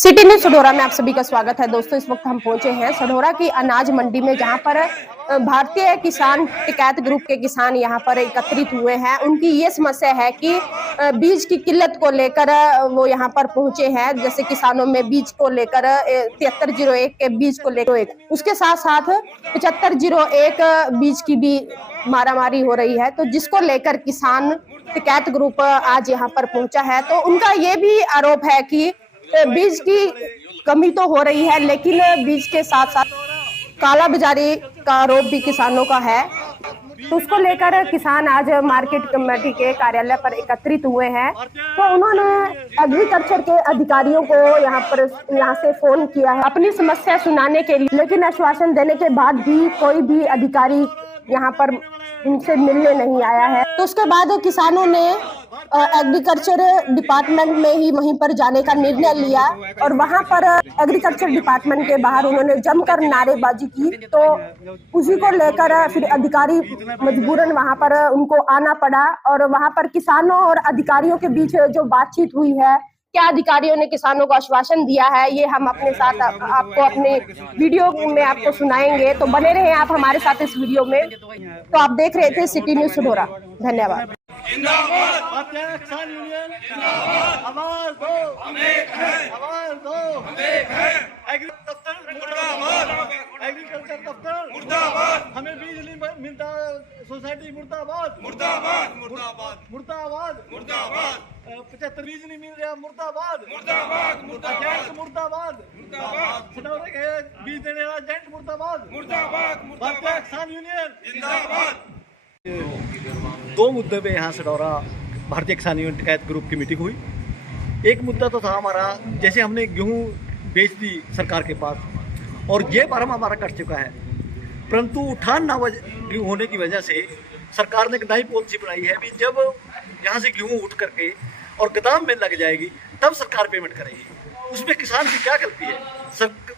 City news Sadhaura में आप सभी का स्वागत है। दोस्तों, इस वक्त हम पहुंचे हैं सढौरा की अनाज मंडी में, जहां पर भारतीय किसान टिकैत ग्रुप के किसान यहां पर एकत्रित हुए हैं। उनकी ये समस्या है कि बीज की किल्लत को लेकर वो यहां पर पहुंचे हैं। जैसे किसानों में बीज को लेकर 7301 के बीज को लेकर, उसके साथ साथ 7501 बीज की भी मारामारी हो रही है। तो जिसको लेकर किसान टिकैत ग्रुप आज यहाँ पर पहुंचा है। तो उनका ये भी आरोप है कि बीज की कमी तो हो रही है, लेकिन बीज के साथ साथ काला बाजारी का आरोप भी किसानों का है। तो उसको लेकर किसान आज मार्केट कमेटी के कार्यालय पर एकत्रित हुए हैं। तो उन्होंने एग्रीकल्चर के अधिकारियों को यहाँ से फोन किया है अपनी समस्या सुनाने के लिए, लेकिन आश्वासन देने के बाद भी कोई भी अधिकारी यहाँ पर उनसे मिलने नहीं आया है। तो उसके बाद किसानों ने एग्रीकल्चर डिपार्टमेंट में ही वहीं पर जाने का निर्णय लिया और वहां पर एग्रीकल्चर डिपार्टमेंट के बाहर उन्होंने जमकर नारेबाजी की। तो उसी को लेकर फिर अधिकारी मजबूरन वहां पर उनको आना पड़ा और वहां पर किसानों और अधिकारियों के बीच जो बातचीत हुई है, क्या अधिकारियों ने किसानों को आश्वासन दिया है, ये हम अपने साथ आपको अपने वीडियो में आपको सुनाएंगे। तो बने रहें आप हमारे साथ इस वीडियो में। तो आप देख रहे थे सिटी न्यूज सढौरा। धन्यवाद। आवाज दो, आवाज दो, एग्रीकल्चर दफ्तर मुर्दाबाद, हमें बीज नहीं मिलता, सोसाइटी मुर्दाबाद, मुर्दाबाद, मुर्दाबाद, मुर्दाबाद, मुर्दाबाद, 75 बीज नहीं मिल रहा, मुर्दाबाद, मुर्दाबाद, मुर्दाबाद, मुर्दाबाद, मुर्दाबाद, बीज देने वाला एजेंट मुर्दाबाद, मुर्दाबाद, भारतीय किसान यूनियन जिंदाबाद। दो मुद्दे पे यहाँ सढौरा भारतीय किसान यूनियन टिकैत ग्रुप की मीटिंग हुई। एक मुद्दा तो था हमारा, जैसे हमने गेहूं बेच दी सरकार के पास और ये बारह हमारा कट चुका है, परंतु उठान ना होने की वजह से सरकार ने एक नई पॉलिसी बनाई है भी जब यहाँ से गेहूं उठ करके और गोदाम में लग जाएगी तब सरकार पेमेंट करेगी। उसमें किसान की क्या गलती है?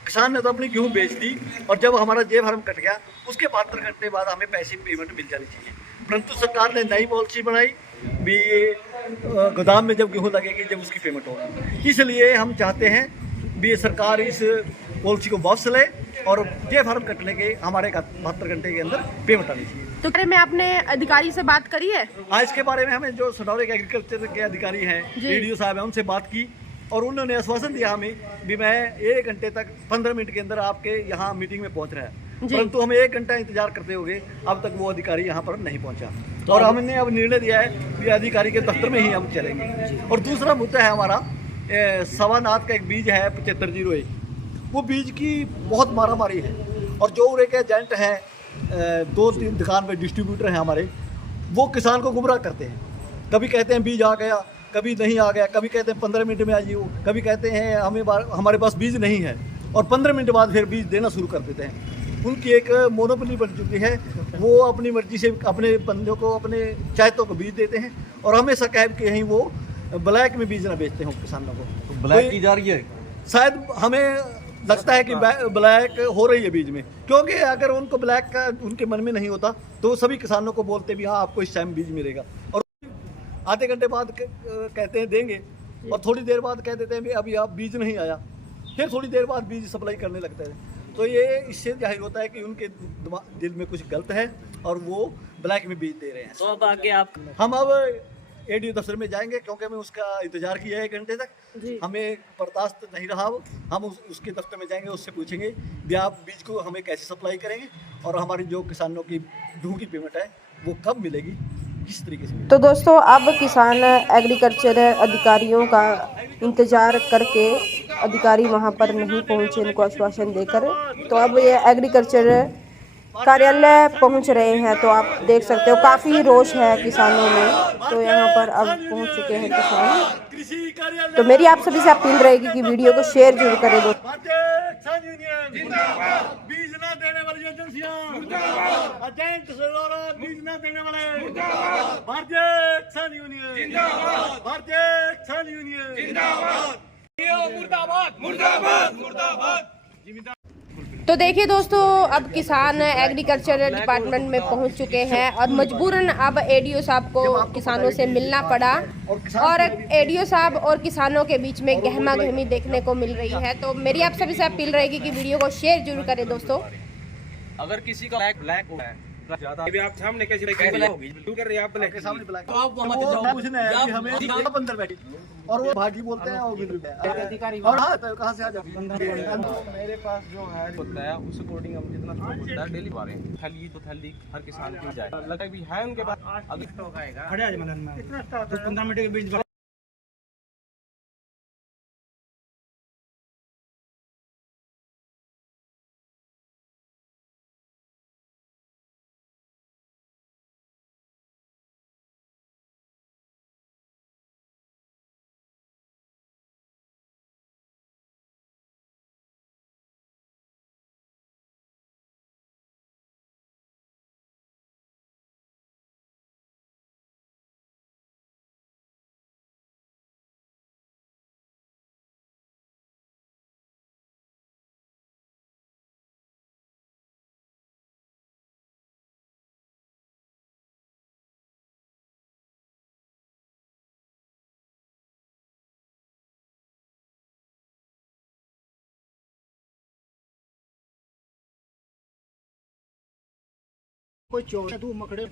किसान ने तो अपनी गेहूं बेच दी और जब हमारा जेब हरम कट गया उसके 72 घंटे बाद हमें पैसे पेमेंट मिल जानी चाहिए, परंतु सरकार ने नई पॉलिसी बनाई भी गोदाम में जब गेहूं लगेगी जब उसकी पेमेंट होगी। इसलिए हम चाहते हैं भी सरकार इस पॉलिसी को वापस ले और जेब हरम कटने के हमारे 72 घंटे के अंदर पेमेंट आनी चाहिए। तो बारे में आपने अधिकारी से बात करी है? हाँ, इसके बारे में हमें जो सढौरे के एग्रीकल्चर के अधिकारी हैं, ADO साहब हैं, उनसे बात की और उन्होंने आश्वासन दिया हमें भी मैं 1 घंटे तक 15 मिनट के अंदर आपके यहाँ मीटिंग में पहुँच रहा है, परंतु हमें 1 घंटा इंतजार करते हुए अब तक वो अधिकारी यहाँ पर नहीं पहुँचा। तो और हमने अब निर्णय दिया है कि अधिकारी के दफ्तर में ही हम चलेंगे। और दूसरा मुद्दा है हमारा सवानाथ का एक बीज है 7501, वो बीज की बहुत मारामारी है और जो उरे के एजेंट हैं 2-3 दुकान पे डिस्ट्रीब्यूटर हैं हमारे, वो किसान को गुमराह करते हैं। कभी कहते हैं बीज आ गया, कभी नहीं आ गया, कभी कहते हैं 15 मिनट में आ जाइए, कभी कहते हैं हमारे पास बीज नहीं है और 15 मिनट बाद फिर बीज देना शुरू कर देते हैं। उनकी एक मोनोपोली बन चुकी है, वो अपनी मर्जी से अपने बंदों को, अपने चाहतों को बीज देते हैं और हमेशा कह के कहीं वो ब्लैक में बीज ना बेचते हैं किसानों को। तो ब्लैक की जा रही है, शायद हमें लगता है कि ब्लैक हो रही है बीज में, क्योंकि अगर उनको ब्लैक का उनके मन में नहीं होता तो सभी किसानों को बोलते भी हाँ आपको इस टाइम बीज मिलेगा, और आधे घंटे बाद कहते हैं देंगे और थोड़ी देर बाद कह देते हैं भी अभी आप बीज नहीं आया, फिर थोड़ी देर बाद बीज सप्लाई करने लगते हैं। तो ये इससे जाहिर होता है कि उनके दिल में कुछ गलत है और वो ब्लैक में बीज दे रहे हैं। तो अब आगे हम अब ADO दफ्तर में जाएंगे, क्योंकि हमें उसका इंतजार किया है 1 घंटे तक, हमें बर्दाश्त नहीं रहा। हम उसके दफ्तर में जाएंगे, उससे पूछेंगे भी आप बीज को हमें कैसे सप्लाई करेंगे और हमारी जो किसानों की गेहूं की पेमेंट है वो कब मिलेगी, किस तरीके से। तो दोस्तों, अब किसान एग्रीकल्चर अधिकारियों का इंतजार करके अधिकारी वहां पर नहीं पहुंचे उनको आश्वासन देकर, तो अब ये एग्रीकल्चर कार्यालय पहुंच रहे हैं। तो आप देख सकते हो काफी रोष है किसानों में। तो यहाँ पर अब पहुंच चुके हैं किसान। तो मेरी आप सभी से अपील रहेगी कि वीडियो को शेयर जरूर करें। बीज ना देने वाली एजेंसियां एजेंट बीज ना देने वाले भारतीय किसान यूनियन जिंदाबाद, भारतीय किसान यूनियन जिंदाबाद, मुर्दाबाद, मुर्दाबाद, मुर्दाबाद। तो देखिए दोस्तों, अब किसान एग्रीकल्चर डिपार्टमेंट में पहुंच चुके हैं और मजबूरन अब एडीओ साहब को किसानों से मिलना पड़ा और एडीओ साहब और किसानों के बीच में गहमा गहमी देखने को मिल रही है। तो मेरी आप सभी से अपील रहेगी कि वीडियो को शेयर जरूर करें दोस्तों। अगर किसी का ब्लैक हो है अभी आप सामने कैसे क्यों कर रहे हैं आप ब्लैक के सामने बुला तो आप वहां वो जाओ पूछने है कि हमें आप अंदर बैठी और वो भाटी बोलते हैं और अधिकारी और हाँ तो कहाँ से आ जाओ मेरे पास जो है होता है उस अकॉर्डिंग हम जितना स्टॉक होता है डेली बारे थैली तो थैली हर किसान की जाए लगता है भी है उनके पास अभी स्टॉक आएगा खड़े आज मलन में इतना स्टॉक 10-15 मिनट के बीच कोई चोर है तू मकड़े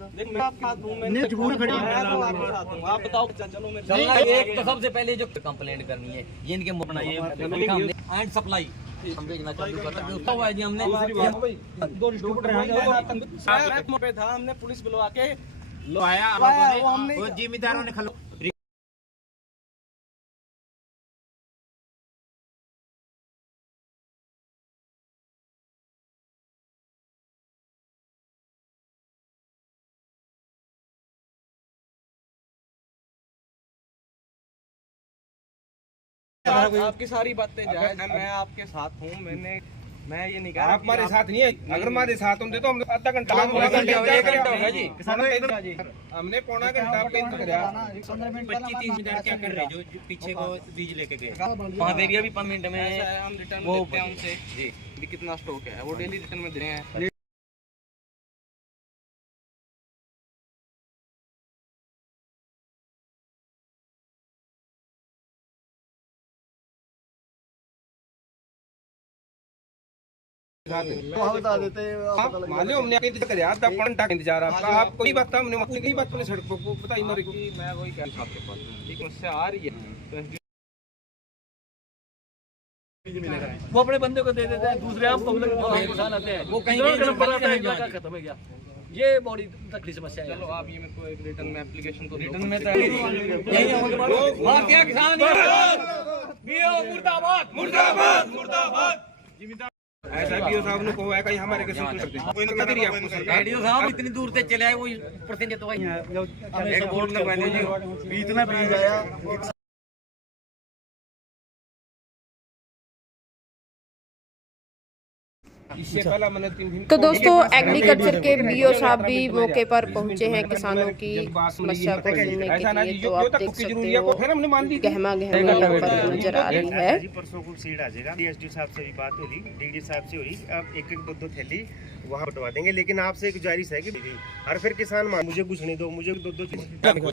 मजबूर खड़ी आप बताओ चलो मैं चलना एक तो सबसे पहले जो कंप्लेंट करनी है ये इनके मोड़ना ये एंड सप्लाई हम देखना चालू करते हैं उसका हुआ है जी हमने दो डिस्ट्रीब्यूटर पे था हमने पुलिस बुलवा के लो आया वो जिम्मेदारों ने खलो आपकी सारी बातें जायज है मैं आपके साथ हूँ मैं ये नहीं कह रहा आप हमारे साथ नहीं है अगर हमारे साथ होंगे तो हम आधा घंटा जी हमने पौना घंटा आपका इंतजार 25-30 मिनट क्या कर रहे जो पीछे को बीज लेके गए वहाँ पे भी अभी 5 मिनट में हम रिटर्न देते हैं उनसे जी कितना स्टॉक है वो डेली रिटर्न में दे रहे हैं। बता देते माने हमने इंतजार कर आधा घंटा इंतजार आपका आप कोई बात हमने कोई बात अपने सड़क को बताई मेरे को मैं वही कह रहा हूँ आपके पास एक समस्या आ रही है वो अपने बंदे को दे देते हैं दूसरे हम पब्लिक किसान आते हैं वो कहीं खत्म है क्या ये बड़ी तकलीफ समस्या है। चलो आप ये मेरे को एक रिटर्न में एप्लीकेशन तो रिटर्न में भारतीय किसान मुर्दाबाद मुर्दाबाद मुर्दाबाद ऐसा पीओ साहब ने कहा है कि हमारे के संतुष्ट करते कोई तो कदर ही आपको सरकार रेडियो साहब इतनी दूर से चले आए वो प्रतिनिधि तो एक बोर्ड लगवा दो जी इतना बीज आया इससे पहला मैंने 3 दिन तो दोस्तों, एग्रीकल्चर के बीओ साहब भी मौके पर पहुंचे हैं किसानों की समस्या को सुनने के लिए। तो आप देख सकते हो गहमा गहमी यहाँ पर नजर आ रही है। परसों को सीड आ जाएगा डीएसडी साहब से भी बात होगी डीडी साहब से हुई अब एक दो थैली वहाँ बटवा देंगे लेकिन आपसे एक गुजारिश है कि हर फिर किसान मुझे कुछ नहीं दो मुझे दो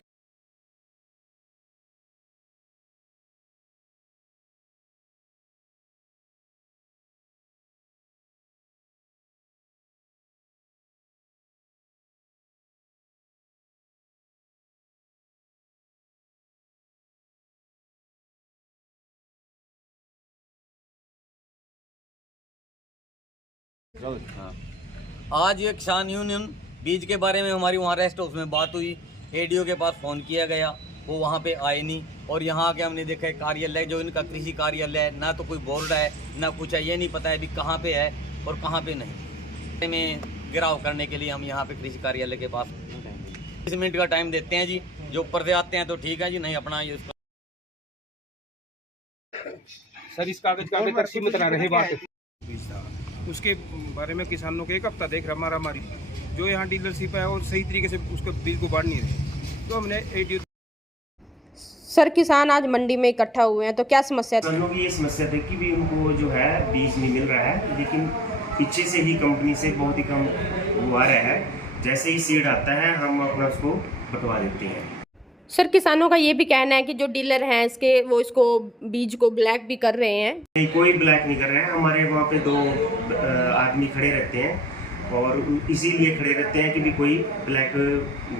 आज ये किसान यूनियन बीज के बारे में हमारी वहाँ रेस्ट हाउस में बात हुई एडीओ के पास फ़ोन किया गया वो वहाँ पे आए नहीं और यहाँ आके हमने देखा कार्यालय जो इनका कृषि कार्यालय है ना तो कोई बोर्ड है ना कुछ है ये नहीं पता है अभी कहाँ पे है और कहाँ पे नहीं में गिराव करने के लिए हम यहाँ पे कृषि कार्यालय के पास 20 मिनट का टाइम देते हैं जी जो ऊपर से आते हैं तो ठीक है जी नहीं अपना ये सर इस कागज का तरसीब में करा रहे बात उसके बारे में किसानों को एक हफ्ता देख रहा मारा मारी जो यहाँ डीलरशिप है और सही तरीके से उसको बीज को बांट नहीं रहे तो हमने एडीओ सर किसान आज मंडी में इकट्ठा हुए हैं तो क्या समस्या थी? किसानों की ये समस्या थी कि भी उनको जो है बीज नहीं मिल रहा है लेकिन पीछे से ही कंपनी से बहुत ही कम वो आ रहा है। जैसे ही सीड आता है हम अपना उसको बंटवा देते हैं। सर किसानों का ये भी कहना है कि जो डीलर हैं इसके वो इसको बीज को ब्लैक भी कर रहे हैं। नहीं, कोई ब्लैक नहीं कर रहे हैं। हमारे वहाँ पे 2 आदमी खड़े रहते हैं और इसीलिए खड़े रहते हैं कि भी कोई ब्लैक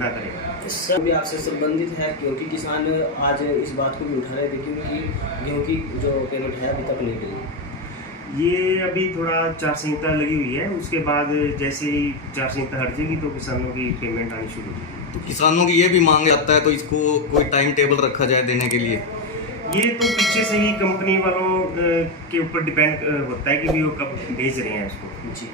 ना करे। सर भी आपसे संबंधित है क्योंकि किसान आज इस बात को भी उठा रहे थे क्योंकि गेहूँ की जो पेमेंट है अभी तक नहीं गई। ये अभी थोड़ा आचार संहिता लगी हुई है, उसके बाद जैसे ही आचार संहिता हट जाएगी तो किसानों की पेमेंट आनी शुरू होगी। तो किसानों की ये भी मांग जाता है तो इसको कोई टाइम टेबल रखा जाए देने के लिए। ये तो पीछे से ही कंपनी वालों के ऊपर डिपेंड होता है कि भी वो कब भेज रहे हैं उसको। जी।